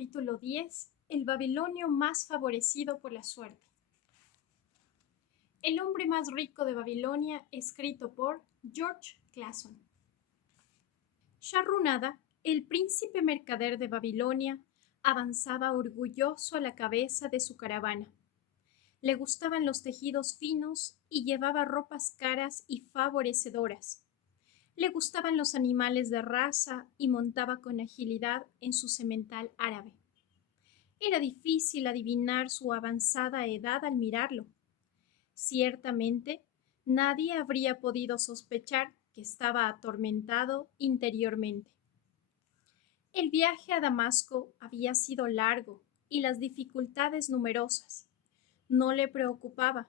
Capítulo 10. El babilonio más favorecido por la suerte. El hombre más rico de Babilonia, escrito por George Clason. Sharrunada, el príncipe mercader de Babilonia, avanzaba orgulloso a la cabeza de su caravana. Le gustaban los tejidos finos y llevaba ropas caras y favorecedoras. Le gustaban los animales de raza y montaba con agilidad en su semental árabe. Era difícil adivinar su avanzada edad al mirarlo. Ciertamente, nadie habría podido sospechar que estaba atormentado interiormente. El viaje a Damasco había sido largo y las dificultades numerosas. No le preocupaba.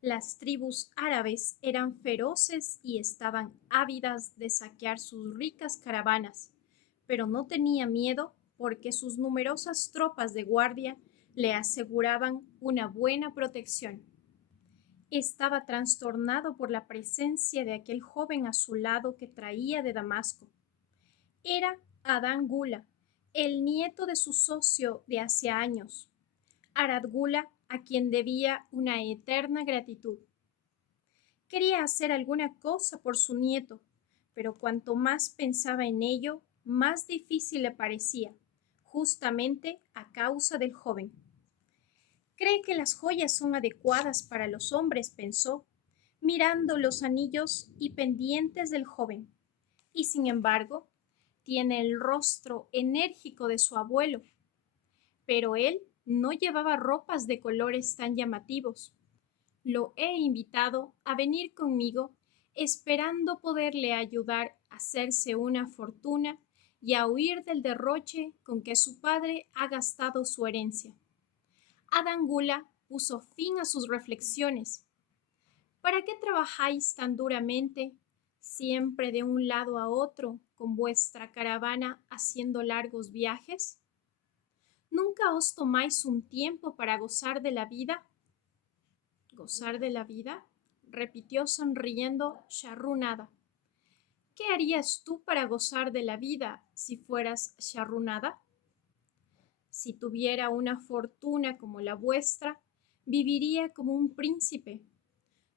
Las tribus árabes eran feroces y estaban ávidas de saquear sus ricas caravanas, pero no tenía miedo porque sus numerosas tropas de guardia le aseguraban una buena protección. Estaba trastornado por la presencia de aquel joven a su lado que traía de Damasco. Era Adán Gula, el nieto de su socio de hace años, Arad Gula, a quien debía una eterna gratitud. Quería hacer alguna cosa por su nieto, pero cuanto más pensaba en ello, más difícil le parecía, justamente a causa del joven. Cree que las joyas son adecuadas para los hombres, pensó, mirando los anillos y pendientes del joven, y sin embargo, tiene el rostro enérgico de su abuelo. Pero él no llevaba ropas de colores tan llamativos. Lo he invitado a venir conmigo, esperando poderle ayudar a hacerse una fortuna y a huir del derroche con que su padre ha gastado su herencia. Adán Gula puso fin a sus reflexiones. ¿Para qué trabajáis tan duramente, siempre de un lado a otro, con vuestra caravana haciendo largos viajes? ¿Nunca os tomáis un tiempo para gozar de la vida? ¿Gozar de la vida?, repitió sonriendo Sharrunada. ¿Qué harías tú para gozar de la vida si fueras Sharrunada? Si tuviera una fortuna como la vuestra, viviría como un príncipe.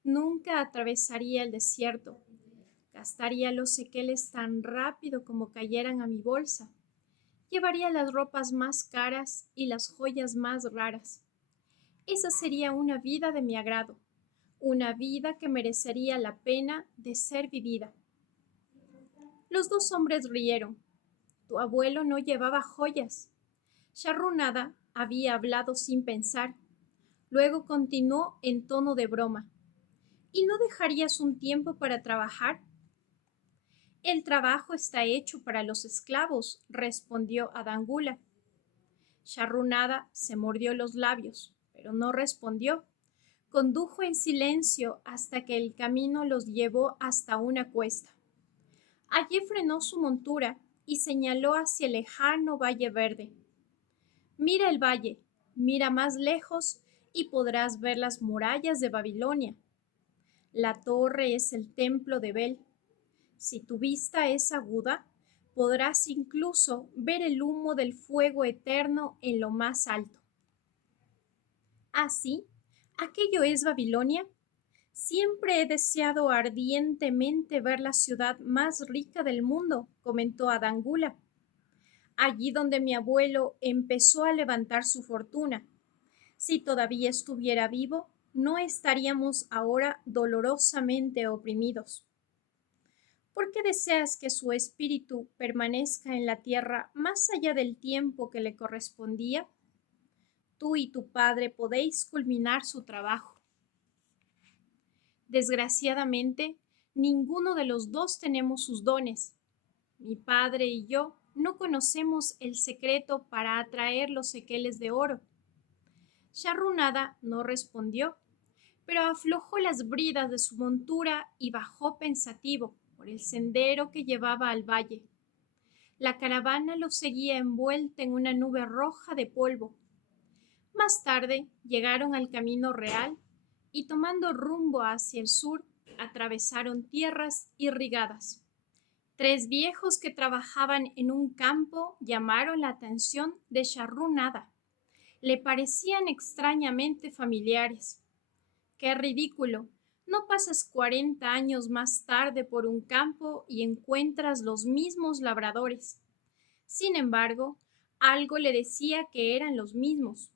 Nunca atravesaría el desierto. Gastaría los sequeles tan rápido como cayeran a mi bolsa. Llevaría las ropas más caras y las joyas más raras. Esa sería una vida de mi agrado, una vida que merecería la pena de ser vivida. Los dos hombres rieron. Tu abuelo no llevaba joyas. Sharrunada había hablado sin pensar. Luego continuó en tono de broma. ¿Y no dejarías un tiempo para trabajar? El trabajo está hecho para los esclavos, respondió Adán Gula. Sharrunada se mordió los labios, pero no respondió. Condujo en silencio hasta que el camino los llevó hasta una cuesta. Allí frenó su montura y señaló hacia el lejano valle verde. Mira el valle, mira más lejos y podrás ver las murallas de Babilonia. La torre es el templo de Bel. Si tu vista es aguda, podrás incluso ver el humo del fuego eterno en lo más alto. Así, ¿aquello es Babilonia? Siempre he deseado ardientemente ver la ciudad más rica del mundo, comentó Adán Gula. Allí donde mi abuelo empezó a levantar su fortuna. Si todavía estuviera vivo, no estaríamos ahora dolorosamente oprimidos. ¿Por qué deseas que su espíritu permanezca en la tierra más allá del tiempo que le correspondía? Tú y tu padre podéis culminar su trabajo. Desgraciadamente, ninguno de los dos tenemos sus dones. Mi padre y yo no conocemos el secreto para atraer los sequeles de oro. Sharrunada no respondió, pero aflojó las bridas de su montura y bajó pensativo por el sendero que llevaba al valle. La caravana lo seguía envuelta en una nube roja de polvo. Más tarde llegaron al camino real y tomando rumbo hacia el sur, atravesaron tierras irrigadas. Tres viejos que trabajaban en un campo llamaron la atención de Charrunada. Le parecían extrañamente familiares. ¡Qué ridículo! No pasas 40 años más tarde por un campo y encuentras los mismos labradores. Sin embargo, algo le decía que eran los mismos.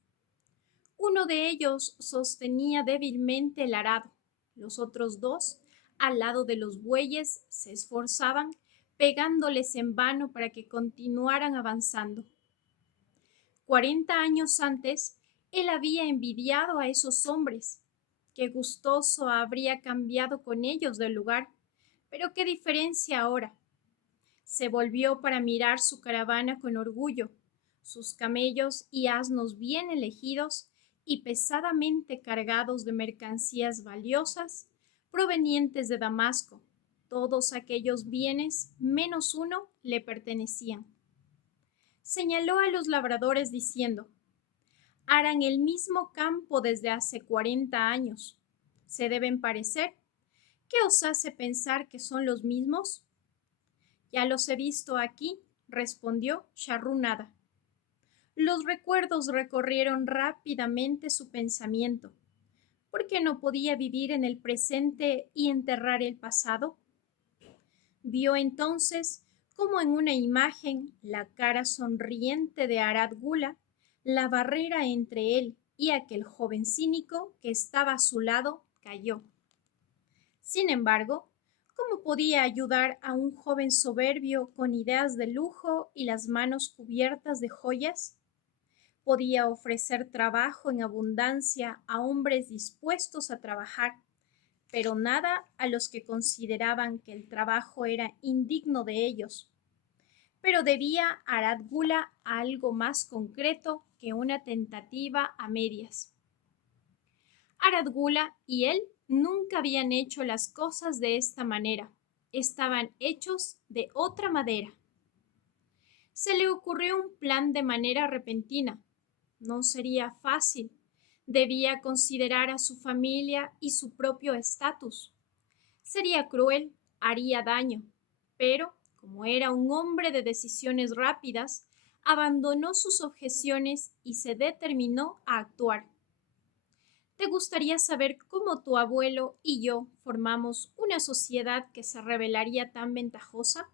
Uno de ellos sostenía débilmente el arado. Los otros dos, al lado de los bueyes, se esforzaban, pegándoles en vano para que continuaran avanzando. 40 años antes, él había envidiado a esos hombres. Qué gustoso habría cambiado con ellos de lugar. Pero qué diferencia ahora. Se volvió para mirar su caravana con orgullo, sus camellos y asnos bien elegidos y pesadamente cargados de mercancías valiosas provenientes de Damasco. Todos aquellos bienes, menos uno, le pertenecían. Señaló a los labradores diciendo: harán el mismo campo desde hace 40 años. ¿Se deben parecer? ¿Qué os hace pensar que son los mismos? Ya los he visto aquí, respondió Charrunada. Los recuerdos recorrieron rápidamente su pensamiento. ¿Por qué no podía vivir en el presente y enterrar el pasado? Vio entonces como en una imagen la cara sonriente de Arad Gula, la barrera entre él y aquel joven cínico que estaba a su lado cayó. Sin embargo, ¿cómo podía ayudar a un joven soberbio con ideas de lujo y las manos cubiertas de joyas? Podía ofrecer trabajo en abundancia a hombres dispuestos a trabajar, pero nada a los que consideraban que el trabajo era indigno de ellos. Pero debía Arad Gula algo más concreto que una tentativa a medias. Arad Gula y él nunca habían hecho las cosas de esta manera. Estaban hechos de otra madera. Se le ocurrió un plan de manera repentina. No sería fácil. Debía considerar a su familia y su propio estatus. Sería cruel, haría daño, pero como era un hombre de decisiones rápidas, abandonó sus objeciones y se determinó a actuar. ¿Te gustaría saber cómo tu abuelo y yo formamos una sociedad que se revelaría tan ventajosa?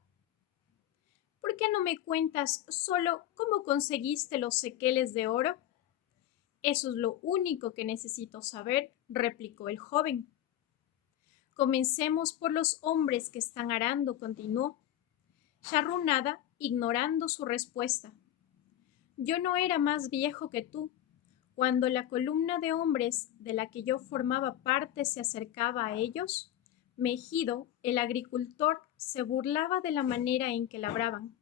¿Por qué no me cuentas solo cómo conseguiste los sequeles de oro? Eso es lo único que necesito saber, replicó el joven. Comencemos por los hombres que están arando, continuó. Charrunada, ignorando su respuesta. Yo no era más viejo que tú. Cuando la columna de hombres de la que yo formaba parte se acercaba a ellos, Megido, el agricultor, se burlaba de la manera en que labraban.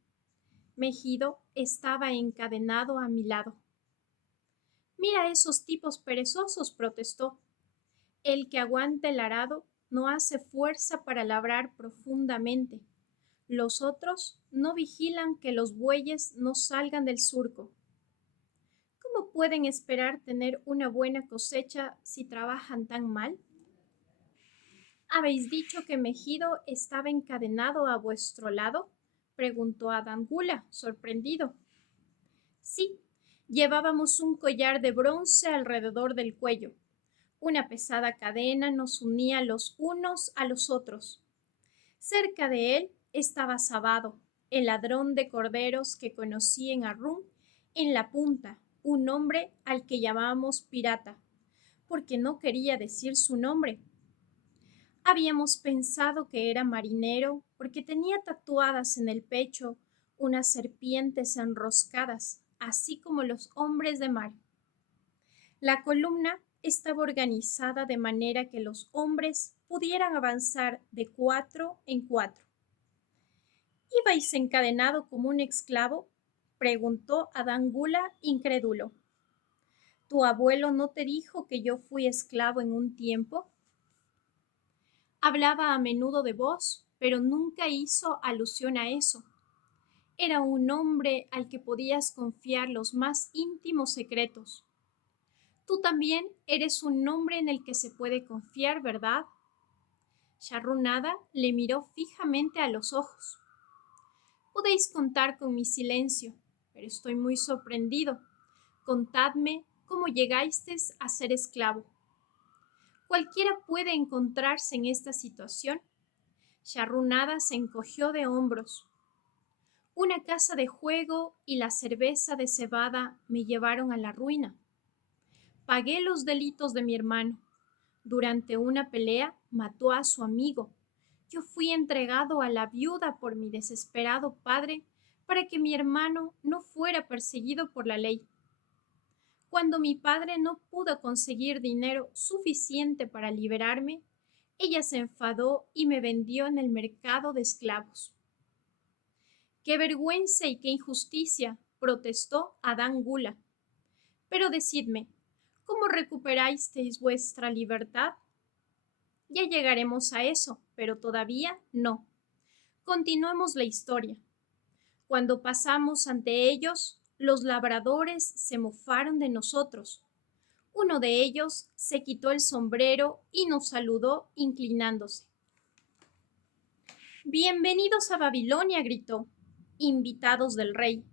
Megido estaba encadenado a mi lado. Mira esos tipos perezosos, protestó. El que aguanta el arado no hace fuerza para labrar profundamente. Los otros no vigilan que los bueyes no salgan del surco. ¿Cómo pueden esperar tener una buena cosecha si trabajan tan mal? ¿Habéis dicho que Megido estaba encadenado a vuestro lado? Preguntó Adán Gula, sorprendido. Sí, llevábamos un collar de bronce alrededor del cuello. Una pesada cadena nos unía los unos a los otros. Cerca de él estaba Sabado, el ladrón de corderos que conocí en Arrum, en la punta, un hombre al que llamábamos pirata, porque no quería decir su nombre. Habíamos pensado que era marinero porque tenía tatuadas en el pecho unas serpientes enroscadas, así como los hombres de mar. La columna estaba organizada de manera que los hombres pudieran avanzar de 4 en 4. ¿Ibais encadenado como un esclavo? Preguntó Adán Gula, incrédulo. ¿Tu abuelo no te dijo que yo fui esclavo en un tiempo? Hablaba a menudo de vos, pero nunca hizo alusión a eso. Era un hombre al que podías confiar los más íntimos secretos. Tú también eres un hombre en el que se puede confiar, ¿verdad? Charrunada le miró fijamente a los ojos. Podéis contar con mi silencio, pero estoy muy sorprendido. Contadme cómo llegasteis a ser esclavo. Cualquiera puede encontrarse en esta situación. Charrunada se encogió de hombros. Una casa de juego y la cerveza de cebada me llevaron a la ruina. Pagué los delitos de mi hermano. Durante una pelea mató a su amigo. Yo fui entregado a la viuda por mi desesperado padre para que mi hermano no fuera perseguido por la ley. Cuando mi padre no pudo conseguir dinero suficiente para liberarme, ella se enfadó y me vendió en el mercado de esclavos. ¡Qué vergüenza y qué injusticia!, protestó Adán Gula. Pero decidme, ¿cómo recuperasteis vuestra libertad? Ya llegaremos a eso, pero todavía no. Continuemos la historia. Cuando pasamos ante ellos, los labradores se mofaron de nosotros. Uno de ellos se quitó el sombrero y nos saludó inclinándose. Bienvenidos a Babilonia, gritó. Invitados del rey.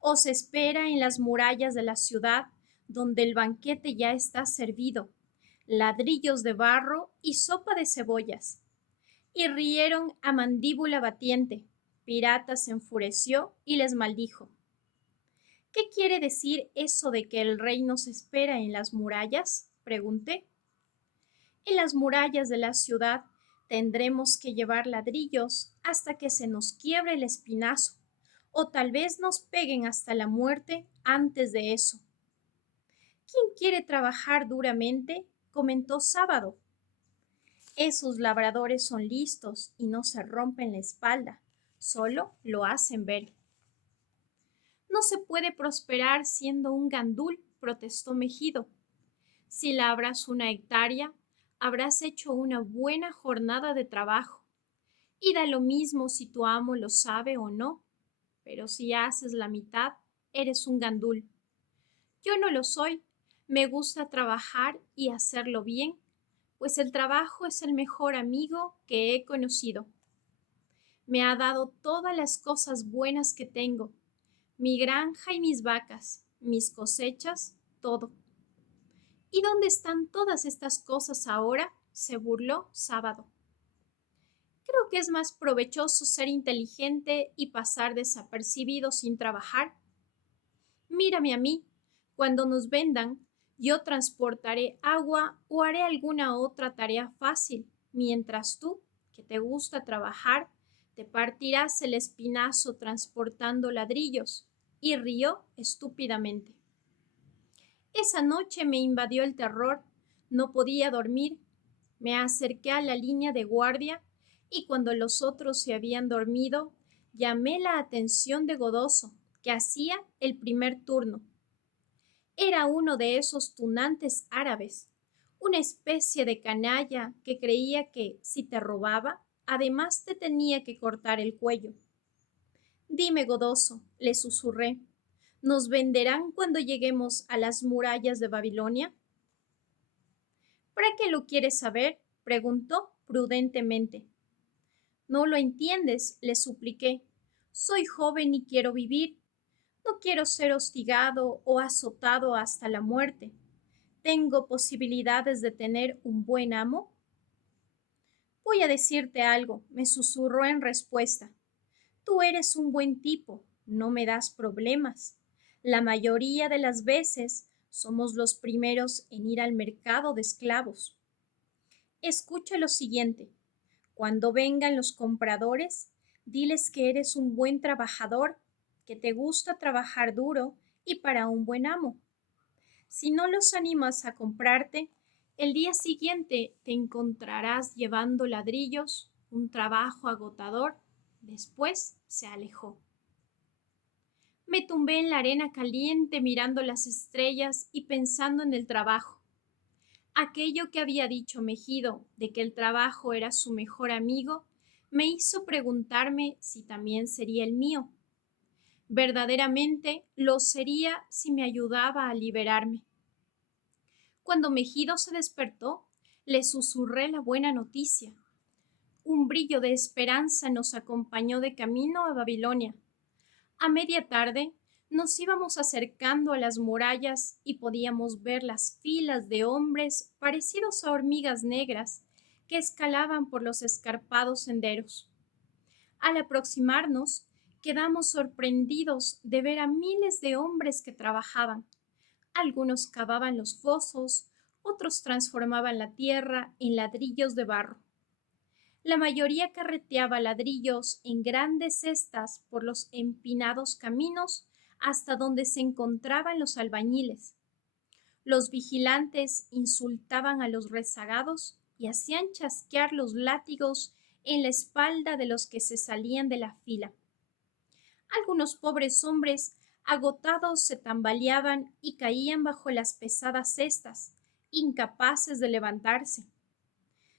Os espera en las murallas de la ciudad, donde el banquete ya está servido, ladrillos de barro y sopa de cebollas. Y rieron a mandíbula batiente. Pirata se enfureció y les maldijo. ¿Qué quiere decir eso de que el rey nos espera en las murallas?, pregunté. En las murallas de la ciudad tendremos que llevar ladrillos hasta que se nos quiebre el espinazo, o tal vez nos peguen hasta la muerte antes de eso. ¿Quién quiere trabajar duramente?, comentó Sábado. Esos labradores son listos y no se rompen la espalda, solo lo hacen ver. No se puede prosperar siendo un gandul, protestó Mejido. Si labras 1 hectárea, habrás hecho una buena jornada de trabajo. Y da lo mismo si tu amo lo sabe o no, pero si haces la mitad, eres un gandul. Yo no lo soy, me gusta trabajar y hacerlo bien, pues el trabajo es el mejor amigo que he conocido. Me ha dado todas las cosas buenas que tengo, mi granja y mis vacas, mis cosechas, todo. ¿Y dónde están todas estas cosas ahora?, se burló Sábado. Creo que es más provechoso ser inteligente y pasar desapercibido sin trabajar. Mírame a mí. Cuando nos vendan, yo transportaré agua o haré alguna otra tarea fácil, mientras tú, que te gusta trabajar, te partirás el espinazo transportando ladrillos. Y rió estúpidamente. Esa noche me invadió el terror. No podía dormir. Me acerqué a la línea de guardia y cuando los otros se habían dormido, llamé la atención de Godoso, que hacía el primer turno. Era uno de esos tunantes árabes, una especie de canalla que creía que, si te robaba, además te tenía que cortar el cuello. Dime, Godoso, le susurré, ¿nos venderán cuando lleguemos a las murallas de Babilonia? ¿Para qué lo quieres saber?, preguntó prudentemente. No lo entiendes, le supliqué. Soy joven y quiero vivir. No quiero ser hostigado o azotado hasta la muerte. ¿Tengo posibilidades de tener un buen amo? Voy a decirte algo, me susurró en respuesta. Tú eres un buen tipo, no me das problemas. La mayoría de las veces somos los primeros en ir al mercado de esclavos. Escucha lo siguiente. Cuando vengan los compradores, diles que eres un buen trabajador, que te gusta trabajar duro y para un buen amo. Si no los animas a comprarte, el día siguiente te encontrarás llevando ladrillos, un trabajo agotador. Después se alejó. Me tumbé en la arena caliente mirando las estrellas y pensando en el trabajo. Aquello que había dicho Mejido de que el trabajo era su mejor amigo me hizo preguntarme si también sería el mío. Verdaderamente lo sería si me ayudaba a liberarme. Cuando Mejido se despertó, le susurré la buena noticia. un brillo de esperanza nos acompañó de camino a Babilonia. A media tarde nos íbamos acercando a las murallas y podíamos ver las filas de hombres parecidos a hormigas negras que escalaban por los escarpados senderos. Al aproximarnos, quedamos sorprendidos de ver a miles de hombres que trabajaban. Algunos cavaban los fosos, otros transformaban la tierra en ladrillos de barro. La mayoría carreteaba ladrillos en grandes cestas por los empinados caminos hasta donde se encontraban los albañiles. Los vigilantes insultaban a los rezagados y hacían chasquear los látigos en la espalda de los que se salían de la fila. Algunos pobres hombres agotados se tambaleaban y caían bajo las pesadas cestas, incapaces de levantarse.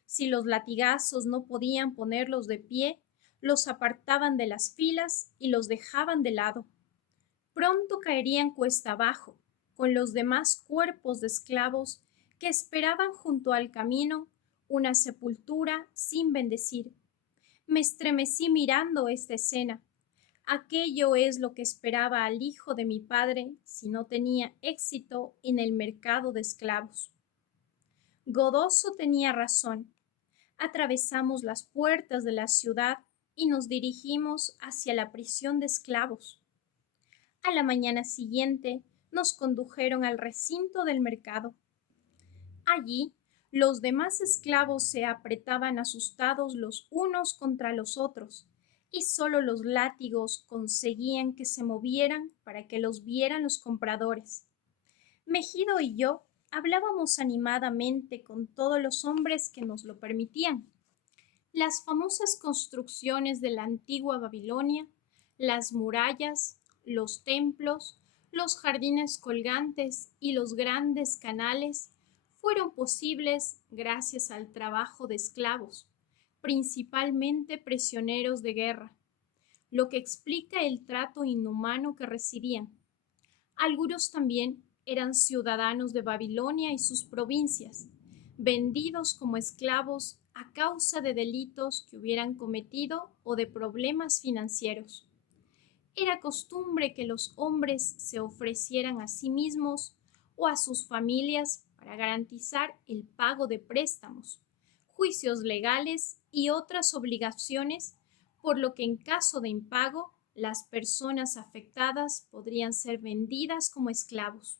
Si los latigazos no podían ponerlos de pie, los apartaban de las filas y los dejaban de lado. Pronto caerían cuesta abajo, con los demás cuerpos de esclavos que esperaban junto al camino una sepultura sin bendecir. Me estremecí mirando esta escena. Aquello es lo que esperaba al hijo de mi padre si no tenía éxito en el mercado de esclavos. Godoso tenía razón. Atravesamos las puertas de la ciudad y nos dirigimos hacia la prisión de esclavos. A la mañana siguiente nos condujeron al recinto del mercado. Allí, los demás esclavos se apretaban asustados los unos contra los otros, y solo los látigos conseguían que se movieran para que los vieran los compradores. Mejido y yo hablábamos animadamente con todos los hombres que nos lo permitían. Las famosas construcciones de la antigua Babilonia, las murallas, los templos, los jardines colgantes y los grandes canales fueron posibles gracias al trabajo de esclavos, principalmente prisioneros de guerra, lo que explica el trato inhumano que recibían. Algunos también eran ciudadanos de Babilonia y sus provincias, vendidos como esclavos a causa de delitos que hubieran cometido o de problemas financieros. Era costumbre que los hombres se ofrecieran a sí mismos o a sus familias para garantizar el pago de préstamos, juicios legales y otras obligaciones, por lo que en caso de impago, las personas afectadas podrían ser vendidas como esclavos.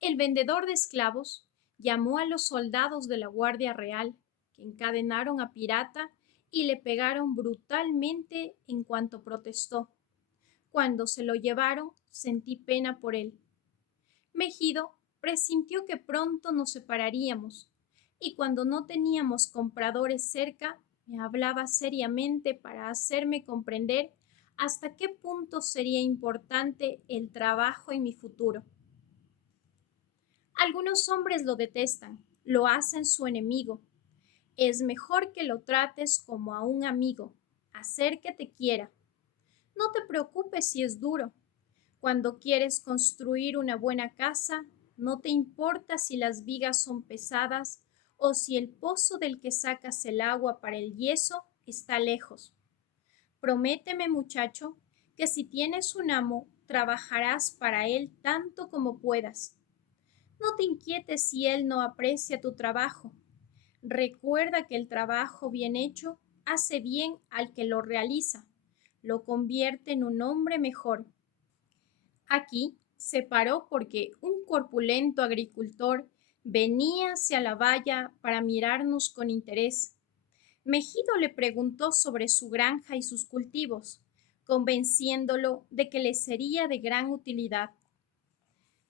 El vendedor de esclavos llamó a los soldados de la Guardia Real, que encadenaron a Pirata y le pegaron brutalmente en cuanto protestó. Cuando se lo llevaron, sentí pena por él. Mejido presintió que pronto nos separaríamos, y cuando no teníamos compradores cerca, me hablaba seriamente para hacerme comprender hasta qué punto sería importante el trabajo en mi futuro. Algunos hombres lo detestan, lo hacen su enemigo. Es mejor que lo trates como a un amigo, hacer que te quiera. No te preocupes si es duro. Cuando quieres construir una buena casa, no te importa si las vigas son pesadas o si el pozo del que sacas el agua para el yeso está lejos. Prométeme, muchacho, que si tienes un amo, trabajarás para él tanto como puedas. No te inquietes si él no aprecia tu trabajo. Recuerda que el trabajo bien hecho hace bien al que lo realiza, lo convierte en un hombre mejor. Aquí se paró porque un corpulento agricultor venía hacia la valla para mirarnos con interés. Mejido le preguntó sobre su granja y sus cultivos, convenciéndolo de que le sería de gran utilidad.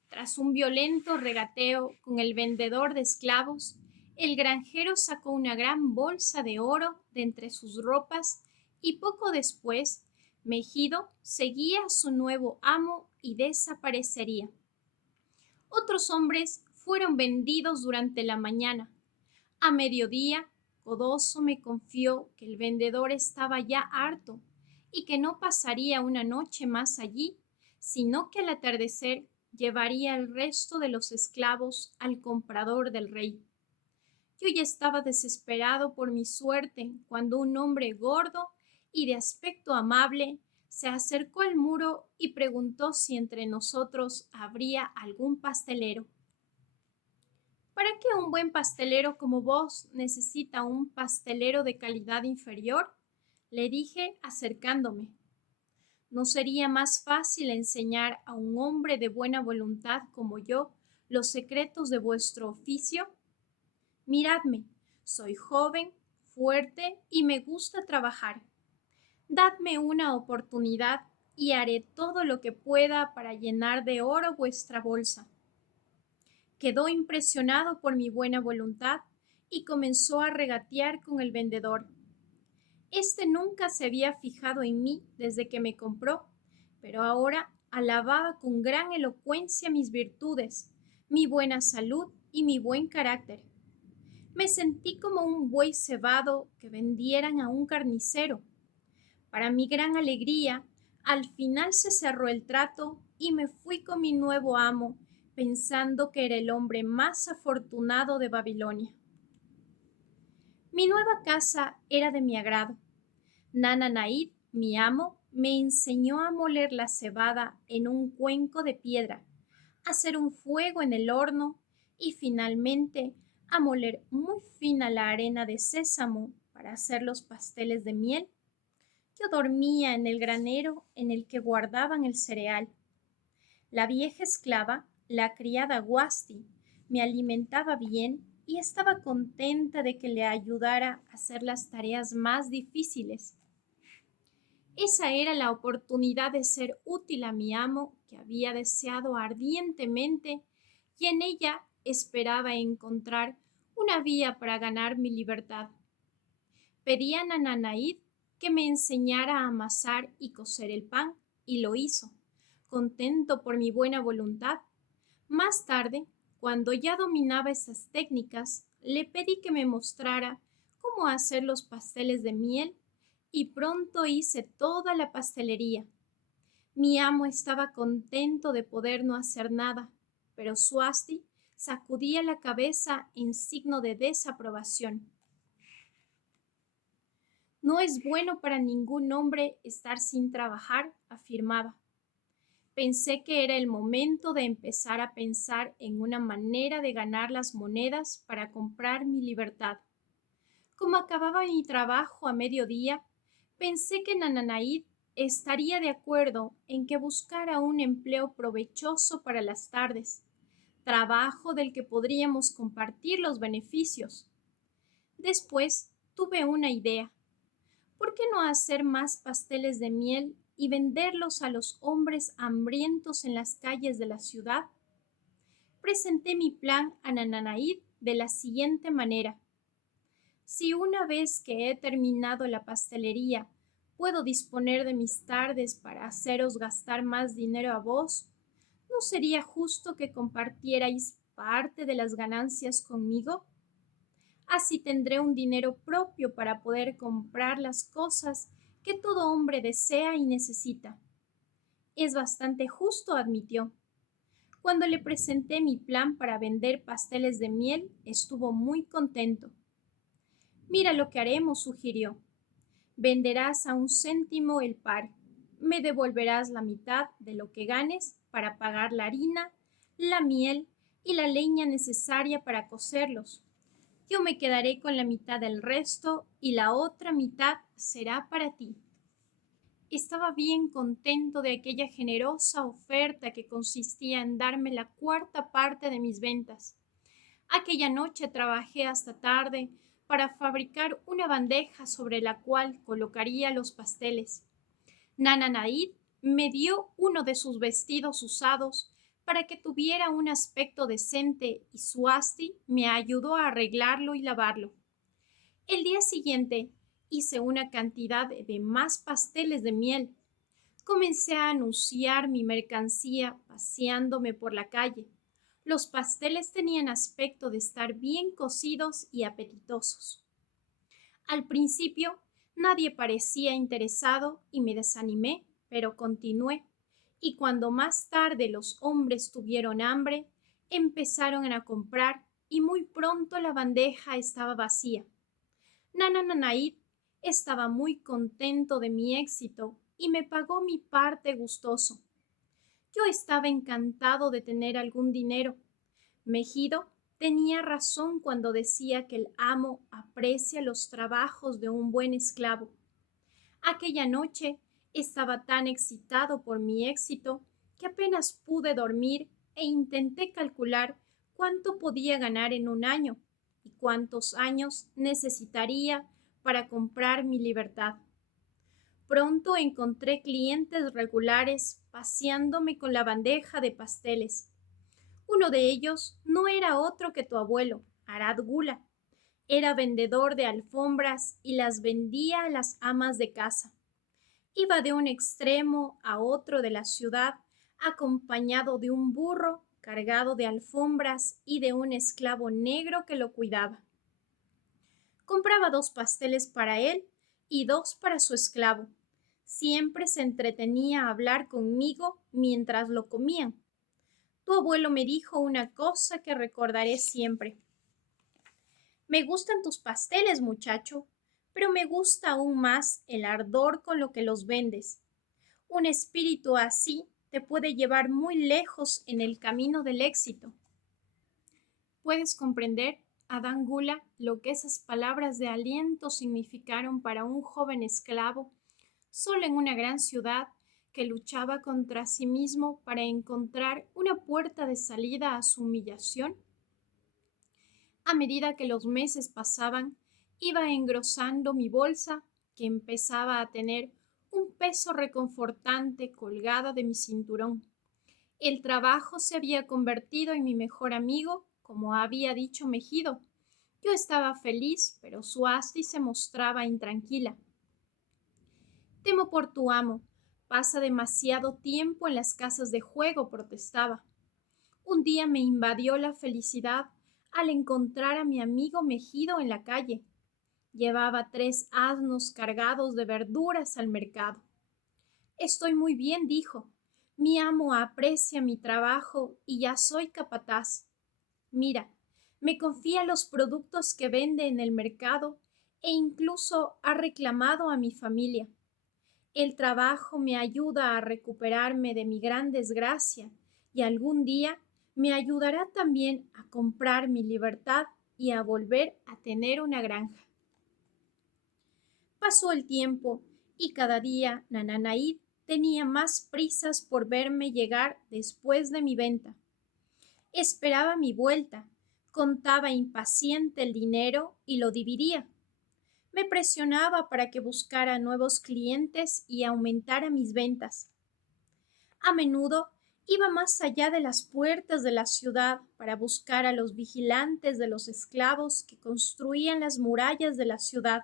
Tras un violento regateo con el vendedor de esclavos, el granjero sacó una gran bolsa de oro de entre sus ropas y poco después Mejido seguía a su nuevo amo y desaparecería. Otros hombres fueron vendidos durante la mañana. A mediodía, Godoso me confió que el vendedor estaba ya harto y que no pasaría una noche más allí, sino que al atardecer llevaría el resto de los esclavos al comprador del rey. Yo ya estaba desesperado por mi suerte cuando un hombre gordo y de aspecto amable se acercó al muro y preguntó si entre nosotros habría algún pastelero. ¿Para qué un buen pastelero como vos necesita un pastelero de calidad inferior? Le dije acercándome. ¿No sería más fácil enseñar a un hombre de buena voluntad como yo los secretos de vuestro oficio? Miradme, soy joven, fuerte y me gusta trabajar. Dadme una oportunidad y haré todo lo que pueda para llenar de oro vuestra bolsa. Quedó impresionado por mi buena voluntad y comenzó a regatear con el vendedor. Este nunca se había fijado en mí desde que me compró, pero ahora alababa con gran elocuencia mis virtudes, mi buena salud y mi buen carácter. Me sentí como un buey cebado que vendieran a un carnicero. Para mi gran alegría, al final se cerró el trato y me fui con mi nuevo amo, pensando que era el hombre más afortunado de Babilonia. Mi nueva casa era de mi agrado. Nana Naid, mi amo, me enseñó a moler la cebada en un cuenco de piedra, a hacer un fuego en el horno y finalmente a moler muy fina la arena de sésamo para hacer los pasteles de miel. Yo dormía en el granero en el que guardaban el cereal. La vieja esclava, la criada Guasti, me alimentaba bien y estaba contenta de que le ayudara a hacer las tareas más difíciles. Esa era la oportunidad de ser útil a mi amo que había deseado ardientemente y en ella esperaba encontrar una vía para ganar mi libertad. Pedí a Nananaid que me enseñara a amasar y cocer el pan, y lo hizo, contento por mi buena voluntad. Más tarde, cuando ya dominaba esas técnicas, le pedí que me mostrara cómo hacer los pasteles de miel y pronto hice toda la pastelería. Mi amo estaba contento de poder no hacer nada, pero Swasti sacudía la cabeza en signo de desaprobación. No es bueno para ningún hombre estar sin trabajar, afirmaba. Pensé que era el momento de empezar a pensar en una manera de ganar las monedas para comprar mi libertad. Como acababa mi trabajo a mediodía, pensé que Nananaid estaría de acuerdo en que buscara un empleo provechoso para las tardes, trabajo del que podríamos compartir los beneficios. Después tuve una idea. ¿Por qué no hacer más pasteles de miel y venderlos a los hombres hambrientos en las calles de la ciudad? Presenté mi plan a Nananaid de la siguiente manera. Si una vez que he terminado la pastelería puedo disponer de mis tardes para haceros gastar más dinero a vos, ¿no sería justo que compartierais parte de las ganancias conmigo? Así tendré un dinero propio para poder comprar las cosas que todo hombre desea y necesita. Es bastante justo, admitió. Cuando le presenté mi plan para vender pasteles de miel, estuvo muy contento. Mira lo que haremos, sugirió. Venderás a 1 céntimo el par. Me devolverás la mitad de lo que ganes para pagar la harina, la miel y la leña necesaria para cocerlos. Yo me quedaré con la mitad del resto y la otra mitad será para ti. Estaba bien contento de aquella generosa oferta que consistía en darme la cuarta parte de mis ventas. Aquella noche trabajé hasta tarde para fabricar una bandeja sobre la cual colocaría los pasteles. Nana Naid me dio uno de sus vestidos usados para que tuviera un aspecto decente y Swasti me ayudó a arreglarlo y lavarlo. El día siguiente hice una cantidad de más pasteles de miel. Comencé a anunciar mi mercancía paseándome por la calle. Los pasteles tenían aspecto de estar bien cocidos y apetitosos. Al principio nadie parecía interesado y me desanimé, pero continué. Y cuando más tarde los hombres tuvieron hambre, empezaron a comprar y muy pronto la bandeja estaba vacía. Nana Nanaid estaba muy contento de mi éxito y me pagó mi parte gustoso. Yo estaba encantado de tener algún dinero. Mejido tenía razón cuando decía que el amo aprecia los trabajos de un buen esclavo. Aquella noche estaba tan excitado por mi éxito que apenas pude dormir e intenté calcular cuánto podía ganar en un año y cuántos años necesitaría para comprar mi libertad. Pronto encontré clientes regulares paseándome con la bandeja de pasteles. Uno de ellos no era otro que tu abuelo, Arad Gula. Era vendedor de alfombras y las vendía a las amas de casa. Iba de un extremo a otro de la ciudad, acompañado de un burro cargado de alfombras y de un esclavo negro que lo cuidaba. Compraba 2 pasteles para él y 2 para su esclavo. Siempre se entretenía a hablar conmigo mientras lo comían. Tu abuelo me dijo una cosa que recordaré siempre. Me gustan tus pasteles, muchacho, pero me gusta aún más el ardor con lo que los vendes. Un espíritu así te puede llevar muy lejos en el camino del éxito. ¿Puedes comprender, Adán Gula, lo que esas palabras de aliento significaron para un joven esclavo, solo en una gran ciudad, que luchaba contra sí mismo para encontrar una puerta de salida a su humillación? A medida que los meses pasaban, iba engrosando mi bolsa, que empezaba a tener un peso reconfortante colgada de mi cinturón. El trabajo se había convertido en mi mejor amigo, como había dicho Mejido. Yo estaba feliz, pero Suasti se mostraba intranquila. Temo por tu amo. Pasa demasiado tiempo en las casas de juego, protestaba. Un día me invadió la felicidad al encontrar a mi amigo Mejido en la calle. Llevaba 3 asnos cargados de verduras al mercado. Estoy muy bien, dijo. Mi amo aprecia mi trabajo y ya soy capataz. Mira, me confía los productos que vende en el mercado e incluso ha reclamado a mi familia. El trabajo me ayuda a recuperarme de mi gran desgracia y algún día me ayudará también a comprar mi libertad y a volver a tener una granja. Pasó el tiempo y cada día Nananaid tenía más prisas por verme llegar después de mi venta. Esperaba mi vuelta, contaba impaciente el dinero y lo dividía. Me presionaba para que buscara nuevos clientes y aumentara mis ventas. A menudo iba más allá de las puertas de la ciudad para buscar a los vigilantes de los esclavos que construían las murallas de la ciudad.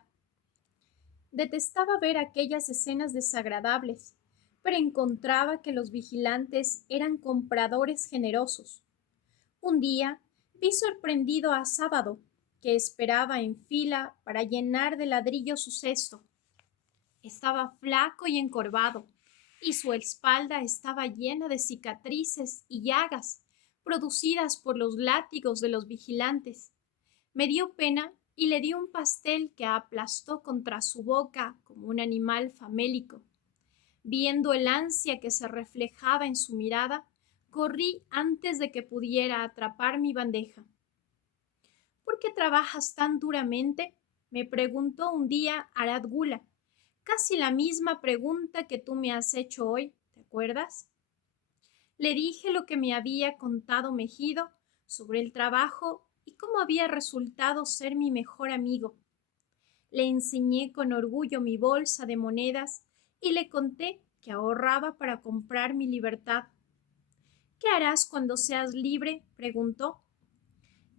Detestaba ver aquellas escenas desagradables, pero encontraba que los vigilantes eran compradores generosos. Un día vi sorprendido a Sábado, que esperaba en fila para llenar de ladrillo su cesto. Estaba flaco y encorvado, y su espalda estaba llena de cicatrices y llagas producidas por los látigos de los vigilantes. Me dio pena y le di un pastel que aplastó contra su boca como un animal famélico. Viendo el ansia que se reflejaba en su mirada, corrí antes de que pudiera atrapar mi bandeja. ¿Por qué trabajas tan duramente?, me preguntó un día Arad Gula. Casi la misma pregunta que tú me has hecho hoy, ¿te acuerdas? Le dije lo que me había contado Mejido sobre el trabajo y cómo había resultado ser mi mejor amigo. Le enseñé con orgullo mi bolsa de monedas y le conté que ahorraba para comprar mi libertad. ¿Qué harás cuando seas libre?, preguntó.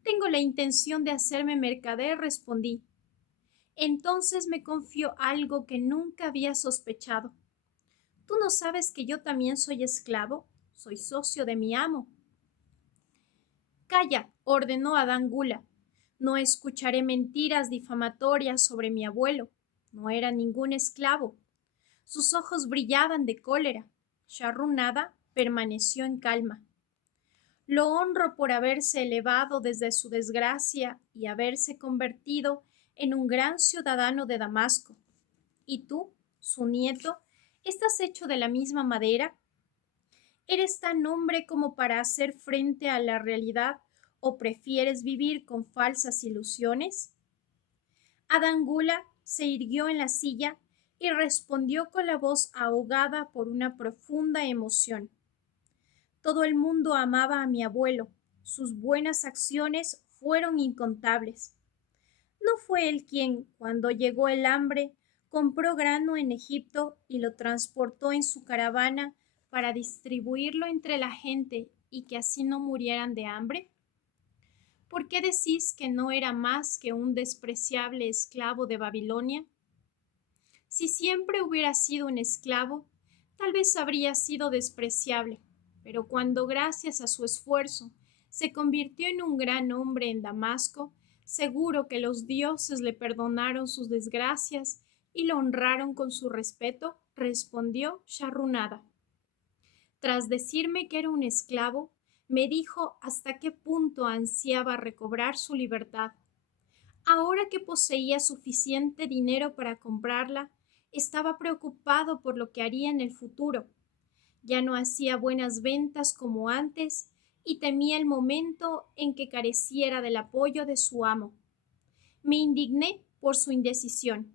Tengo la intención de hacerme mercader, respondí. Entonces me confió algo que nunca había sospechado. ¿Tú no sabes que yo también soy esclavo? Soy socio de mi amo. Calla, ordenó Adán Gula. No escucharé mentiras difamatorias sobre mi abuelo. No era ningún esclavo. Sus ojos brillaban de cólera. Sharrunada permaneció en calma. Lo honro por haberse elevado desde su desgracia y haberse convertido en un gran ciudadano de Damasco. ¿Y tú, su nieto, estás hecho de la misma madera? ¿Eres tan hombre como para hacer frente a la realidad o prefieres vivir con falsas ilusiones? Adán Gula se irguió en la silla y respondió con la voz ahogada por una profunda emoción. Todo el mundo amaba a mi abuelo. Sus buenas acciones fueron incontables. ¿No fue él quien, cuando llegó el hambre, compró grano en Egipto y lo transportó en su caravana para distribuirlo entre la gente y que así no murieran de hambre? ¿Por qué decís que no era más que un despreciable esclavo de Babilonia? Si siempre hubiera sido un esclavo, tal vez habría sido despreciable, pero cuando gracias a su esfuerzo se convirtió en un gran hombre en Damasco, seguro que los dioses le perdonaron sus desgracias y lo honraron con su respeto, respondió Sharrunada. Tras decirme que era un esclavo, me dijo hasta qué punto ansiaba recobrar su libertad. Ahora que poseía suficiente dinero para comprarla, estaba preocupado por lo que haría en el futuro. Ya no hacía buenas ventas como antes y temía el momento en que careciera del apoyo de su amo. Me indigné por su indecisión.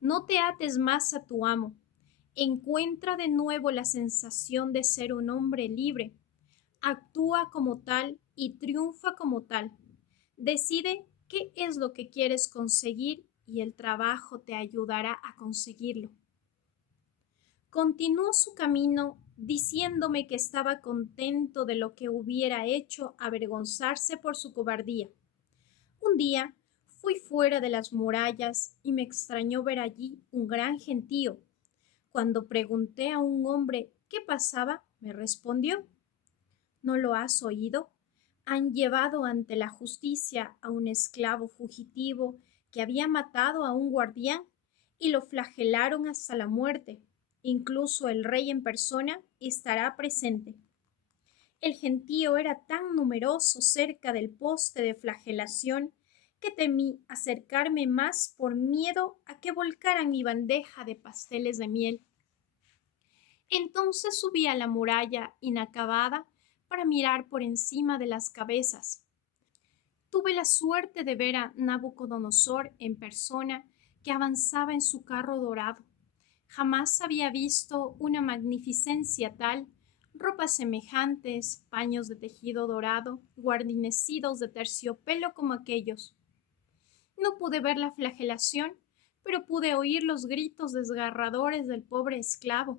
No te ates más a tu amo. Encuentra de nuevo la sensación de ser un hombre libre. Actúa como tal y triunfa como tal. Decide qué es lo que quieres conseguir y el trabajo te ayudará a conseguirlo. Continuó su camino diciéndome que estaba contento de lo que hubiera hecho avergonzarse por su cobardía. Un día fui fuera de las murallas y me extrañó ver allí un gran gentío. Cuando pregunté a un hombre qué pasaba, me respondió: ¿No lo has oído? Han llevado ante la justicia a un esclavo fugitivo que había matado a un guardián y lo flagelaron hasta la muerte. Incluso el rey en persona estará presente. El gentío era tan numeroso cerca del poste de flagelación que temí acercarme más por miedo a que volcaran mi bandeja de pasteles de miel. Entonces subí a la muralla inacabada para mirar por encima de las cabezas. Tuve la suerte de ver a Nabucodonosor en persona, que avanzaba en su carro dorado. Jamás había visto una magnificencia tal, ropas semejantes, paños de tejido dorado, guarnecidos de terciopelo como aquellos. No pude ver la flagelación, pero pude oír los gritos desgarradores del pobre esclavo.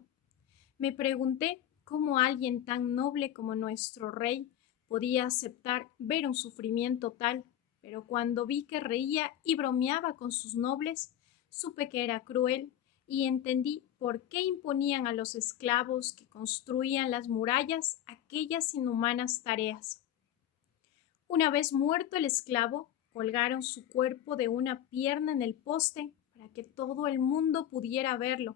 Me pregunté cómo alguien tan noble como nuestro rey podía aceptar ver un sufrimiento tal, pero cuando vi que reía y bromeaba con sus nobles, supe que era cruel y entendí por qué imponían a los esclavos que construían las murallas aquellas inhumanas tareas. Una vez muerto el esclavo, colgaron su cuerpo de una pierna en el poste para que todo el mundo pudiera verlo.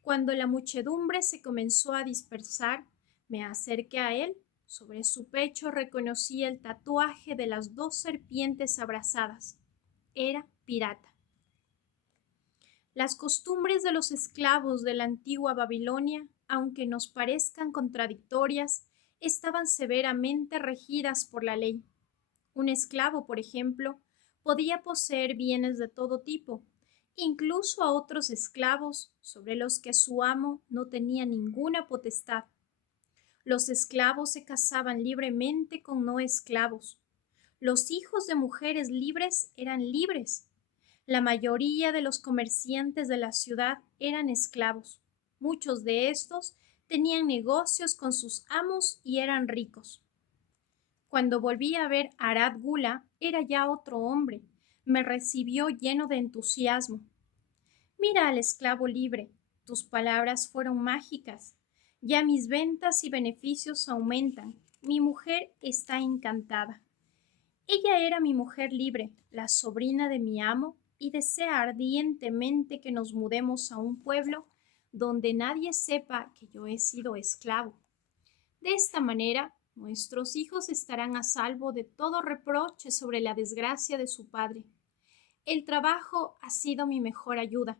Cuando la muchedumbre se comenzó a dispersar, me acerqué a él. Sobre su pecho reconocí el tatuaje de las dos serpientes abrazadas. Era pirata. Las costumbres de los esclavos de la antigua Babilonia, aunque nos parezcan contradictorias, estaban severamente regidas por la ley. Un esclavo, por ejemplo, podía poseer bienes de todo tipo, incluso a otros esclavos sobre los que su amo no tenía ninguna potestad. Los esclavos se casaban libremente con no esclavos. Los hijos de mujeres libres eran libres. La mayoría de los comerciantes de la ciudad eran esclavos. Muchos de estos tenían negocios con sus amos y eran ricos. Cuando volví a ver a Arad Gula, era ya otro hombre. Me recibió lleno de entusiasmo. Mira al esclavo libre. Tus palabras fueron mágicas. Ya mis ventas y beneficios aumentan. Mi mujer está encantada. Ella era mi mujer libre, la sobrina de mi amo, y desea ardientemente que nos mudemos a un pueblo donde nadie sepa que yo he sido esclavo. De esta manera Nuestros hijos estarán a salvo de todo reproche sobre la desgracia de su padre. El trabajo ha sido mi mejor ayuda.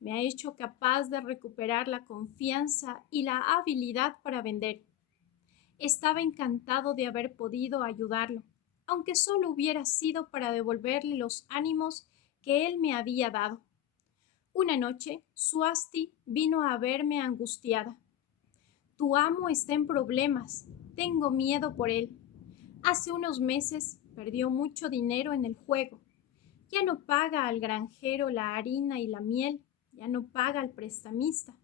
Me ha hecho capaz de recuperar la confianza y la habilidad para vender. Estaba encantado de haber podido ayudarlo, aunque solo hubiera sido para devolverle los ánimos que él me había dado. Una noche, Suasti vino a verme angustiada. Tu amo está en problemas. Tengo miedo por él. Hace unos meses perdió mucho dinero en el juego. Ya no paga al granjero la harina y la miel. Ya no paga al prestamista.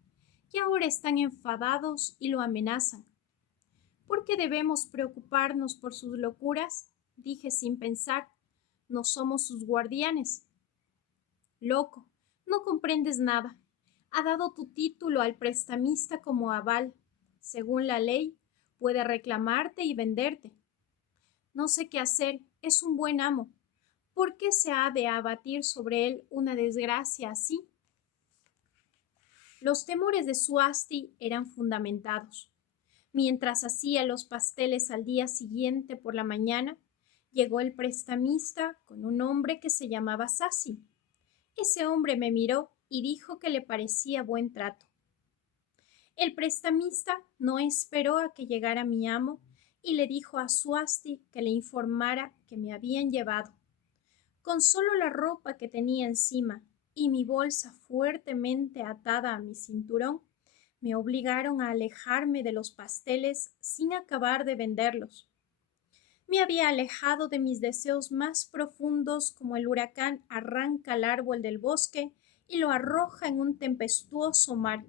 Y ahora están enfadados y lo amenazan. ¿Por qué debemos preocuparnos por sus locuras? Dije sin pensar. No somos sus guardianes. Loco, no comprendes nada. Ha dado tu título al prestamista como aval. Según la ley, puede reclamarte y venderte. No sé qué hacer, es un buen amo. ¿Por qué se ha de abatir sobre él una desgracia así? Los temores de Suasti eran fundamentados. Mientras hacía los pasteles al día siguiente por la mañana, llegó el prestamista con un hombre que se llamaba Sassi. Ese hombre me miró y dijo que le parecía buen trato. El prestamista no esperó a que llegara mi amo y le dijo a Suasti que le informara que me habían llevado. Con solo la ropa que tenía encima y mi bolsa fuertemente atada a mi cinturón, me obligaron a alejarme de los pasteles sin acabar de venderlos. Me había alejado de mis deseos más profundos como el huracán arranca el árbol del bosque y lo arroja en un tempestuoso mar.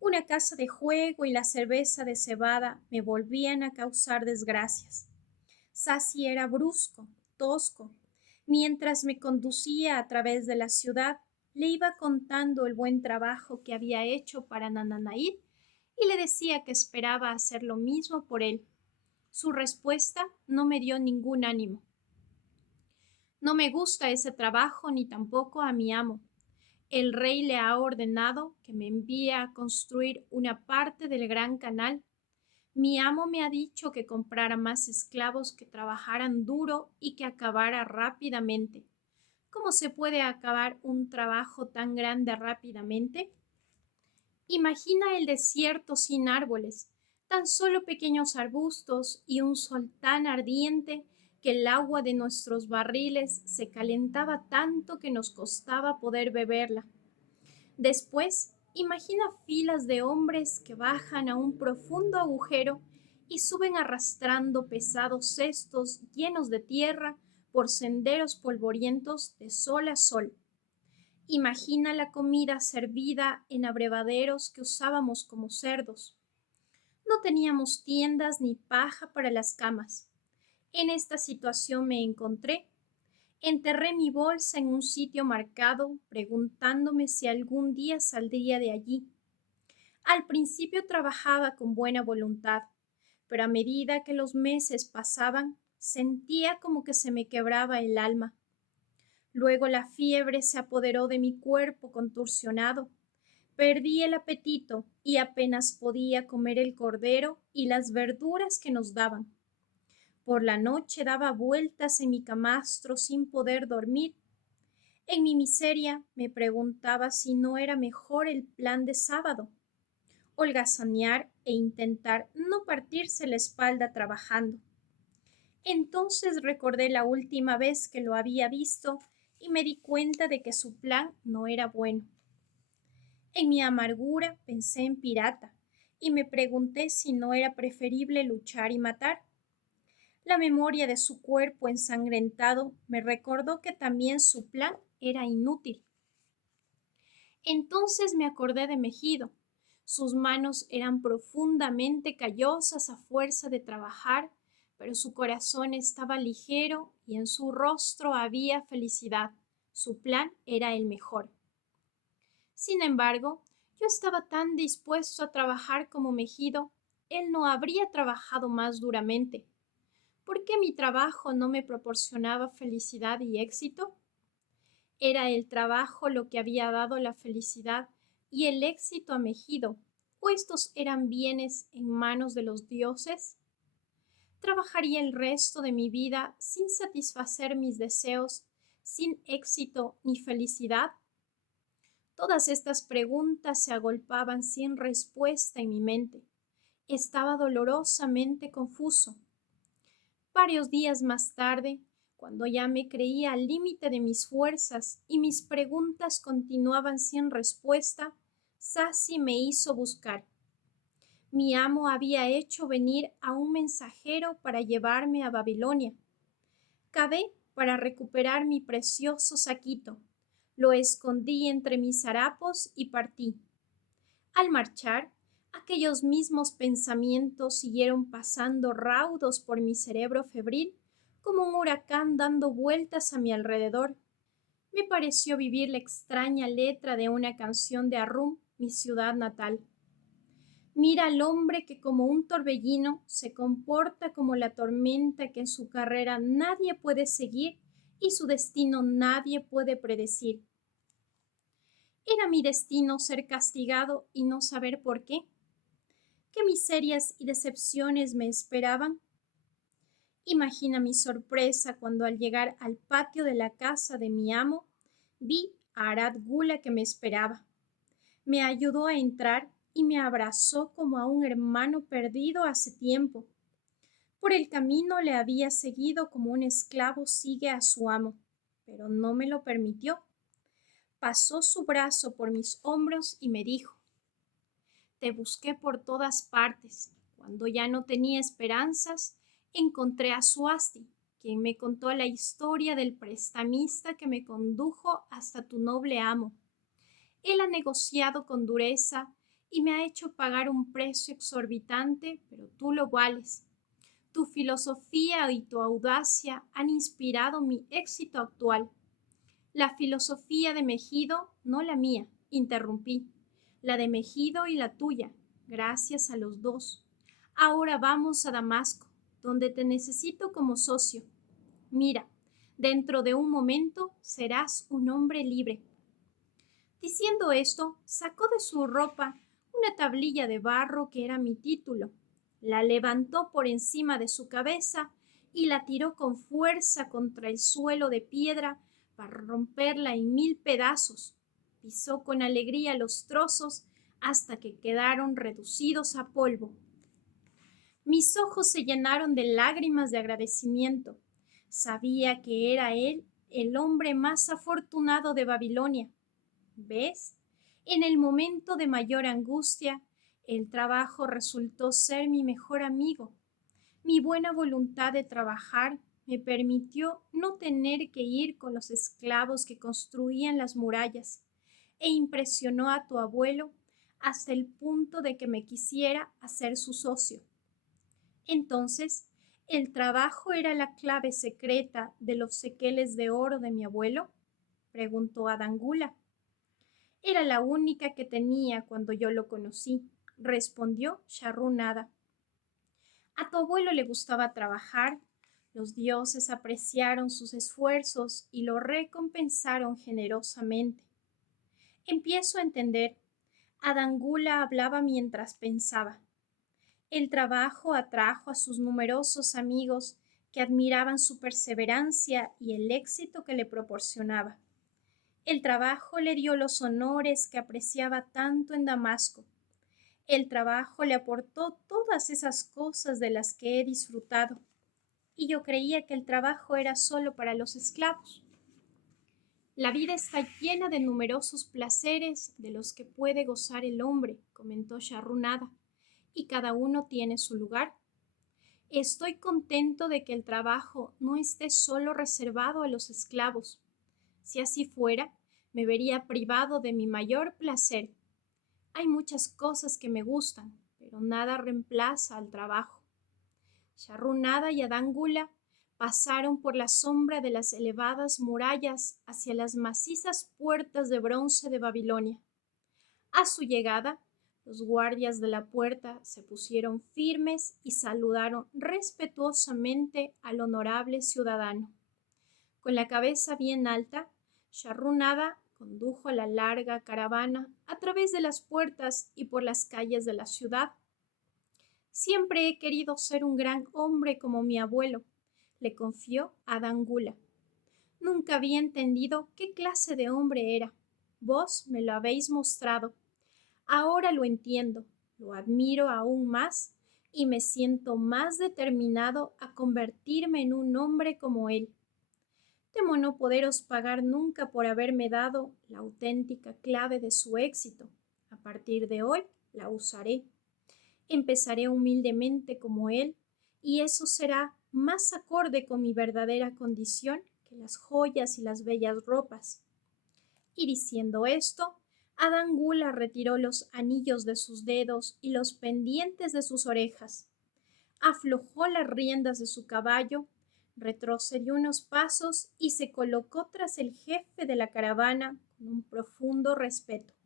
Una casa de juego y la cerveza de cebada me volvían a causar desgracias. Sassi era brusco, tosco. Mientras me conducía a través de la ciudad, le iba contando el buen trabajo que había hecho para Nananaid y le decía que esperaba hacer lo mismo por él. Su respuesta no me dio ningún ánimo. No me gusta ese trabajo ni tampoco a mi amo. El rey le ha ordenado que me envíe a construir una parte del gran canal. Mi amo me ha dicho que comprara más esclavos que trabajaran duro y que acabara rápidamente. ¿Cómo se puede acabar un trabajo tan grande rápidamente? Imagina el desierto sin árboles, tan solo pequeños arbustos y un sol tan ardiente que el agua de nuestros barriles se calentaba tanto que nos costaba poder beberla. Después, imagina filas de hombres que bajan a un profundo agujero y suben arrastrando pesados cestos llenos de tierra por senderos polvorientos de sol a sol. Imagina la comida servida en abrevaderos que usábamos como cerdos. No teníamos tiendas ni paja para las camas. En esta situación me encontré. Enterré mi bolsa en un sitio marcado, preguntándome si algún día saldría de allí. Al principio trabajaba con buena voluntad, pero a medida que los meses pasaban, sentía como que se me quebraba el alma. Luego la fiebre se apoderó de mi cuerpo contorsionado. Perdí el apetito y apenas podía comer el cordero y las verduras que nos daban. Por la noche daba vueltas en mi camastro sin poder dormir. En mi miseria me preguntaba si no era mejor el plan de sábado, holgazanear e intentar no partirse la espalda trabajando. Entonces recordé la última vez que lo había visto y me di cuenta de que su plan no era bueno. En mi amargura pensé en Pirata y me pregunté si no era preferible luchar y matar. La memoria de su cuerpo ensangrentado me recordó que también su plan era inútil. Entonces me acordé de Mejido. Sus manos eran profundamente callosas a fuerza de trabajar, pero su corazón estaba ligero y en su rostro había felicidad. Su plan era el mejor. Sin embargo, yo estaba tan dispuesto a trabajar como Mejido, él no habría trabajado más duramente. ¿Por qué mi trabajo no me proporcionaba felicidad y éxito? ¿Era el trabajo lo que había dado la felicidad y el éxito a Mejido, o estos eran bienes en manos de los dioses? Trabajaría el resto de mi vida sin satisfacer mis deseos, sin éxito ni felicidad. Todas estas preguntas se agolpaban sin respuesta en mi mente. Estaba dolorosamente confuso. Varios días más tarde, cuando ya me creía al límite de mis fuerzas y mis preguntas continuaban sin respuesta, Sasi me hizo buscar. Mi amo había hecho venir a un mensajero para llevarme a Babilonia. Cavé para recuperar mi precioso saquito. Lo escondí entre mis harapos y partí. Al marchar, aquellos mismos pensamientos siguieron pasando raudos por mi cerebro febril, como un huracán dando vueltas a mi alrededor. Me pareció vivir la extraña letra de una canción de Arum, mi ciudad natal. Mira al hombre que como un torbellino se comporta como la tormenta que en su carrera nadie puede seguir y su destino nadie puede predecir. ¿Era mi destino ser castigado y no saber por qué? ¿Qué miserias y decepciones me esperaban? Imagina mi sorpresa cuando al llegar al patio de la casa de mi amo, vi a Arad Gula que me esperaba. Me ayudó a entrar y me abrazó como a un hermano perdido hace tiempo. Por el camino le había seguido como un esclavo sigue a su amo, pero no me lo permitió. Pasó su brazo por mis hombros y me dijo: te busqué por todas partes. Cuando ya no tenía esperanzas, encontré a Suasti, quien me contó la historia del prestamista que me condujo hasta tu noble amo. Él ha negociado con dureza y me ha hecho pagar un precio exorbitante, pero tú lo vales. Tu filosofía y tu audacia han inspirado mi éxito actual. La filosofía de Megido, no la mía, interrumpí. La de Megido y la tuya, gracias a los dos. Ahora vamos a Damasco, donde te necesito como socio. Mira, dentro de un momento serás un hombre libre. Diciendo esto, sacó de su ropa una tablilla de barro que era mi título. La levantó por encima de su cabeza y la tiró con fuerza contra el suelo de piedra para romperla en 1000 pedazos. Pisó con alegría los trozos hasta que quedaron reducidos a polvo. Mis ojos se llenaron de lágrimas de agradecimiento. Sabía que era él el hombre más afortunado de Babilonia. ¿Ves? En el momento de mayor angustia, el trabajo resultó ser mi mejor amigo. Mi buena voluntad de trabajar me permitió no tener que ir con los esclavos que construían las murallas e impresionó a tu abuelo hasta el punto de que me quisiera hacer su socio. Entonces, ¿el trabajo era la clave secreta de los sequeles de oro de mi abuelo?, preguntó Adangula. Era la única que tenía cuando yo lo conocí, respondió Sharrunada. A tu abuelo le gustaba trabajar, los dioses apreciaron sus esfuerzos y lo recompensaron generosamente. Empiezo a entender. Adangula hablaba mientras pensaba. El trabajo atrajo a sus numerosos amigos que admiraban su perseverancia y el éxito que le proporcionaba. El trabajo le dio los honores que apreciaba tanto en Damasco. El trabajo le aportó todas esas cosas de las que he disfrutado. Y yo creía que el trabajo era solo para los esclavos. La vida está llena de numerosos placeres de los que puede gozar el hombre, comentó Sharrunada, y cada uno tiene su lugar. Estoy contento de que el trabajo no esté solo reservado a los esclavos. Si así fuera, me vería privado de mi mayor placer. Hay muchas cosas que me gustan, pero nada reemplaza al trabajo. Sharrunada y Adangula pasaron por la sombra de las elevadas murallas hacia las macizas puertas de bronce de Babilonia. A su llegada, los guardias de la puerta se pusieron firmes y saludaron respetuosamente al honorable ciudadano. Con la cabeza bien alta, Sharrunada condujo la larga caravana a través de las puertas y por las calles de la ciudad. Siempre he querido ser un gran hombre como mi abuelo, le confió Adán Gula. Nunca había entendido qué clase de hombre era. Vos me lo habéis mostrado. Ahora lo entiendo, lo admiro aún más y me siento más determinado a convertirme en un hombre como él. Temo no poderos pagar nunca por haberme dado la auténtica clave de su éxito. A partir de hoy la usaré. Empezaré humildemente como él, y eso será más acorde con mi verdadera condición que las joyas y las bellas ropas. Y diciendo esto, Adán Gula retiró los anillos de sus dedos y los pendientes de sus orejas, aflojó las riendas de su caballo, retrocedió unos pasos y se colocó tras el jefe de la caravana con un profundo respeto.